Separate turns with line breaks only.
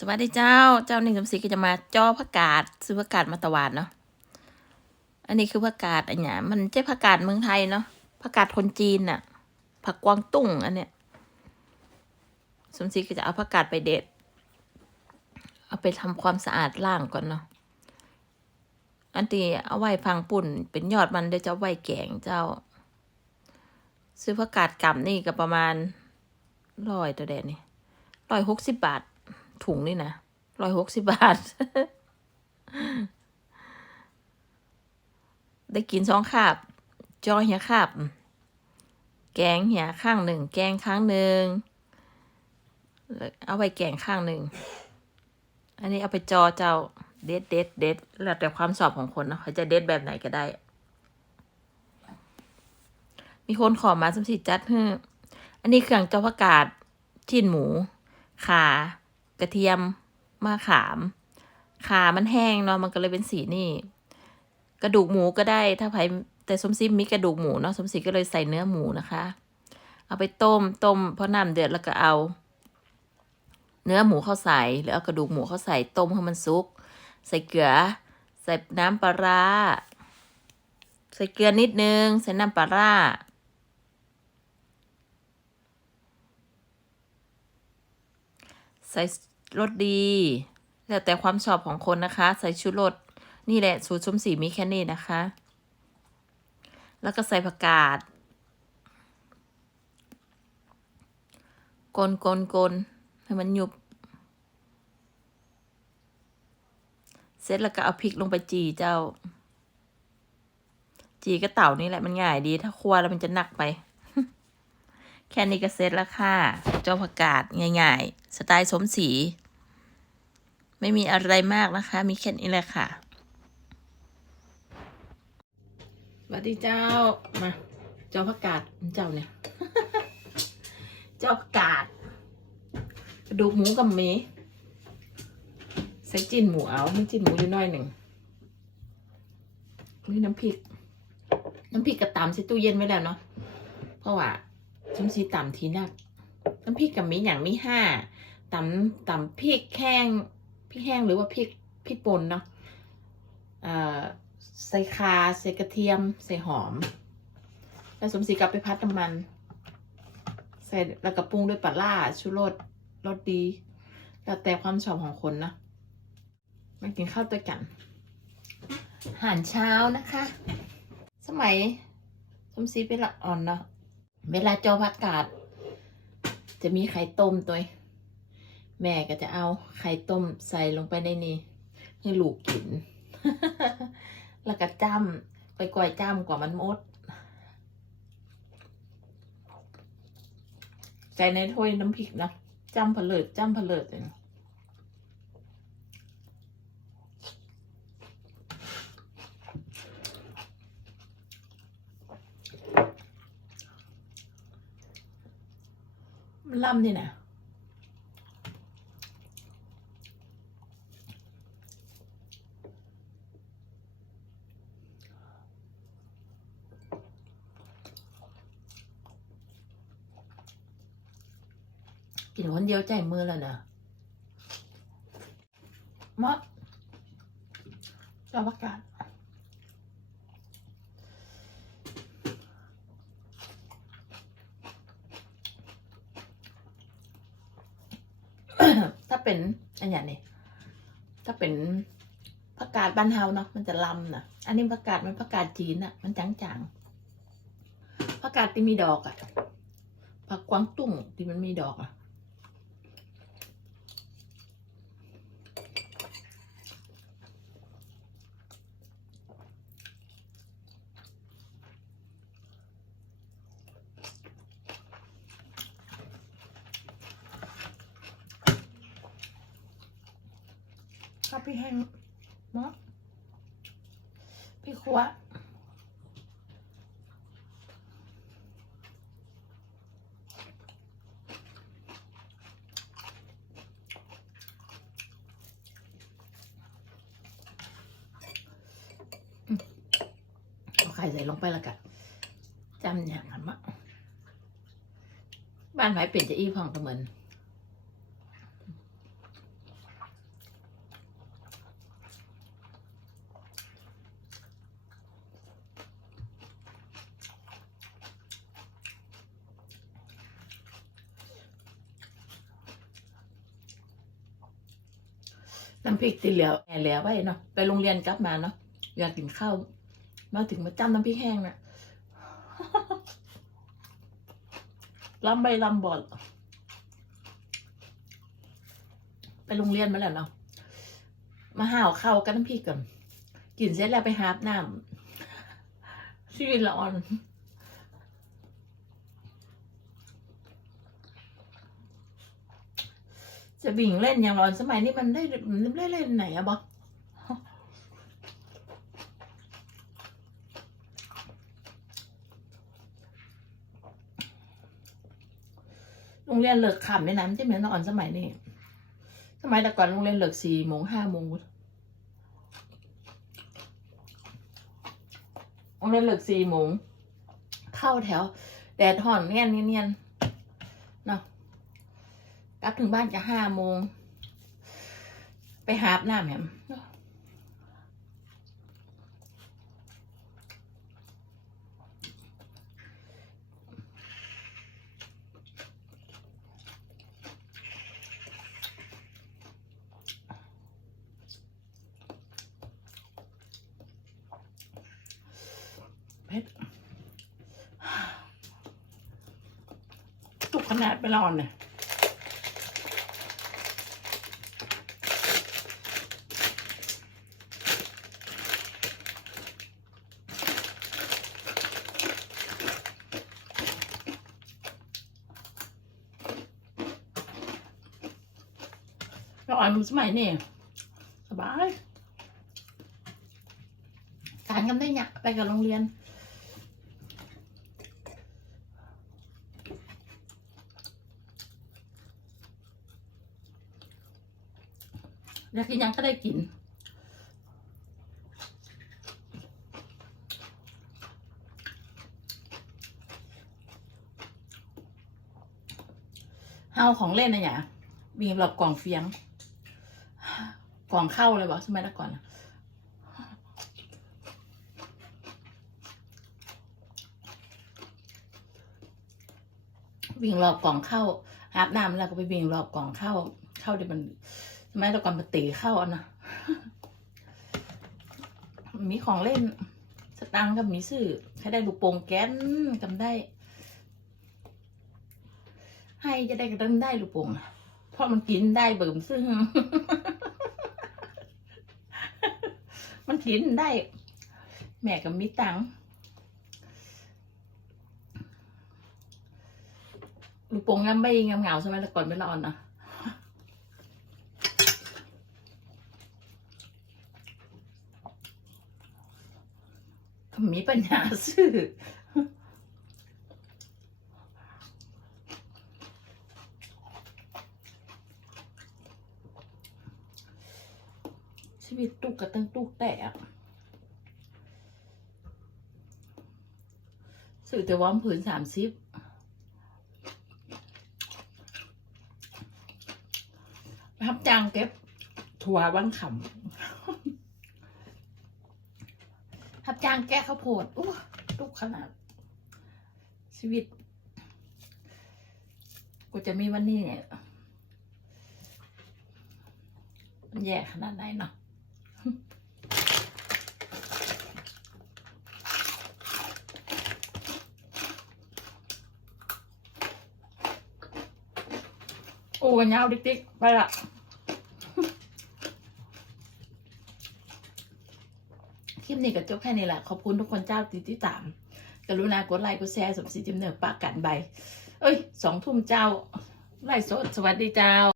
สวัสดีเจ้า เจ้าหนึ่งสมศรีก็จะมาจ้อผักกาดซื้อผักกาดมาตะวาดเนาะ อันนี้คือผักกาดอันเนี้ยมันใช่ผักกาดเมืองไทยเนาะผักกาดคนจีนน่ะ ผักกวางตุ้งอันเนี้ยสมศรีก็จะเอาผักกาดไปเด็ด เอาไปทำความสะอาดล่างก่อนเนาะ อันที่เอาไว้พังปุ่นเป็นยอดมันเดี๋ยวจะเอาไว้แกงเจ้า ซื้อผักกาดกำนี่ก็ประมาณร้อยตัวเดนนี่ร้อยหกสิบบาท ถุงนี่นะร้อยหกสิบบาท ได้กินสองคาบ จอเหียคาบ แกงเหียข้างหนึ่ง แกงข้างหนึ่ง เอาไปแกงข้างหนึ่ง อันนี้เอาไปจอเจ้าเด็ดเด็ดเด็ดแล้วแต่ความชอบของคนนะเขาจะเด็ดแบบไหนก็ได้ มีคนขอมาสมสิจัดเฮ้ออันนี้เครื่องเจ้าผักกาดชิ้นหมู ขา กระเทียมมะขาม ขามันแห้งเนาะมันก็เลยเป็นสีนี่ กระดูกหมูก็ได้ถ้าใครแต่สมซิมมีกระดูกหมูเนาะสมศรีก็เลยใส่เนื้อหมูนะคะ เอาไปต้มต้มพอน้ำเดือดแล้วก็เอา เนื้อหมูเข้าใส่หรือเอากระดูกหมูเข้าใส่ต้มให้มันสุก ใส่เกลือ ใส่น้ำปลาร้าใส่เกลือนิดนึง ใส่น้ำปลาร้า ใส่รสดีแล้วแต่ความชอบของคนนะคะ ใส่ชูรสนี่แหละสูตรชุมสีมีแค่นี้นะคะ แล้วก็ใส่ผักกาดกลกลกลให้มันหยุบ เสร็จแล้วก็เอาพริกลงไปจีเจ้า จีก็เต่านี่แหละมันง่ายดี ถ้าคั่วแล้วมันจะหนักไป แค่นี้ก็เสร็จแล้วค่ะ เจ้าผักกาดง่ายๆ สไตล์สมสีไม่มีอะไรมากนะคะ มีแค่นี้แหละค่ะสวัสดีเจ้า มา เจ้าผักกาดเจ้าเนี่ย เจ้าผักกาดกระดูกหมูกับหมีใส่จิ้นหมูเอามีจิ้นหมูอยู่น้อยหนึ่งนี่น้ำพริก น้ำพริกกระตำใส่ตู้เย็นไว้แล้วเนาะ เพราะว่า ชมซีต่ำทีนักน้ำพริกกับมีอย่างมีห้าตำตำพริกแห้งพริกแห้งหรือว่าพริกพริกป่นเนาะเอ่อใส่คาใส่กระเทียม ใส่หอม แล้วสมศรีกลับไปพัดน้ำมัน ใส่แล้วก็ปรุงด้วยปลาล่าชูรสรสดีแล้วแต่ความชอบของคนนะมากินข้าวด้วกันอาหารเช้านะคะ สมัยสมศรีเป็นหลักอ่อนเนาะ เวลาจอผักกาดจะมีไข่ต้มตัวแม่ก็จะเอาไข่ต้มใส่ลงไปในนี้ให้ลูกกิน แล้วก็จ้ำก่อยๆจ้ำกว่ามันมด ใจในถ้วยน้ำพริกนะจ้ำผลิดจ้ำผลิดเลยนะมัน ล่ำนี่นะกินคนเดียวใจมือแล้วนะมดชอบอากาศ ถ้า เป็นอันอย่างนี้ถ้าเป็นผักกาดบ้านเฮาเนาะมันจะลำนะอันนี้ผักกาดมันผักกาดจีนอะมันจางๆผักกาดที่มีดอกอะผักกวางตุ้งที่มันมีดอกอะ พี่แห้งมอสพี่ครัวเอาไข่ใส่ลงไปแล้วกันจำอย่างนั้นมะบ้านไหนเปลี่ยนจะอี้พองประเมิน น้ำพริกที่เหลือแห่เหลือไว้เนาะไปโรงเรียนกลับมาเนาะอยากกินข้าวมาถึงมาจ้ำน้ำพริกแห้งน่ะลำไปลำบอดไปโรงเรียนมาแล้วเนาะมาห่าวข้าวกับน้ำพริกก่อนกินเสร็จแล้วไปหาบน้ำชีวิตละอ่อน จะบิ่งเล่นอย่างร้อนสมัยนี้มันได้มันได้เล่นไหนอะบอโรงเรียนเลิกค่ำไม่น้ำใช่ไหมนอนสมัยนี้สมัยแต่ก่อนโรงเรียนเลิกสี่โมงห้าโมงโรงเรียนเลิกสี่โมงเข้าแถว แดดห่อนเนียนเนียนๆเน กลับถึงบ้านจะห้าโมง ไปหาบน้ำแหมเพชรตุกขนาดไปรอนเนี่ย ราอ่านสมัยนี่สบาย การกันได้เนี่ยไปกับโรงเรียนอยากกินหยังก็ได้กินเฮาของเล่นนะเนี่ยมีแบบกล่องเฟียง กล่องเข้าเลยบอกสมัยแต่ก่อนอะวิ่งรอบกล่องเข้าอาบน้ำแล้วก็ไปวิ่งรอบกล่องเข้า เข้าเดี๋ยวมันสมัยแต่ก่อนมันตีเข้าอะนะมีของเล่นสตังค์กับมีซื้อใครได้ลูกโป่งแก๊นจำได้ ให้จะได้กระดันได้ลูกโป่งเพราะมันกินได้เบิ่มซึ่ง มันถินได้ แม่กับมีตังลูกโป่งงามไม่งามเหงาใช่ไหมแต่ก่อนไม่ร้อนนะมีปัญญาซื้อ ชี วิตตุกกระตึงตุกแต่อะสื่อแต่ว่าผืนสามสิบรับจ้างเก็บถั่ววังขำรับจ้างแก้ข้าวโพดอู้ตุกขนาด ชีวิต กูจะมีวันนี้เนี่ยมันแย่ขนาดไหนเนาะ อ้กันยาวดิ๊กๆไปละคลิปนี้ก็จบแค่นี้แหละ ขอบคุณทุกคนเจ้าติดที่ตามกรุณากดไลค์กดแชร์สมศรีจิมเนอร์ปากกันใบ เอ้ยสองทุ่มเจ้า ไล่สด สวัสดีเจ้า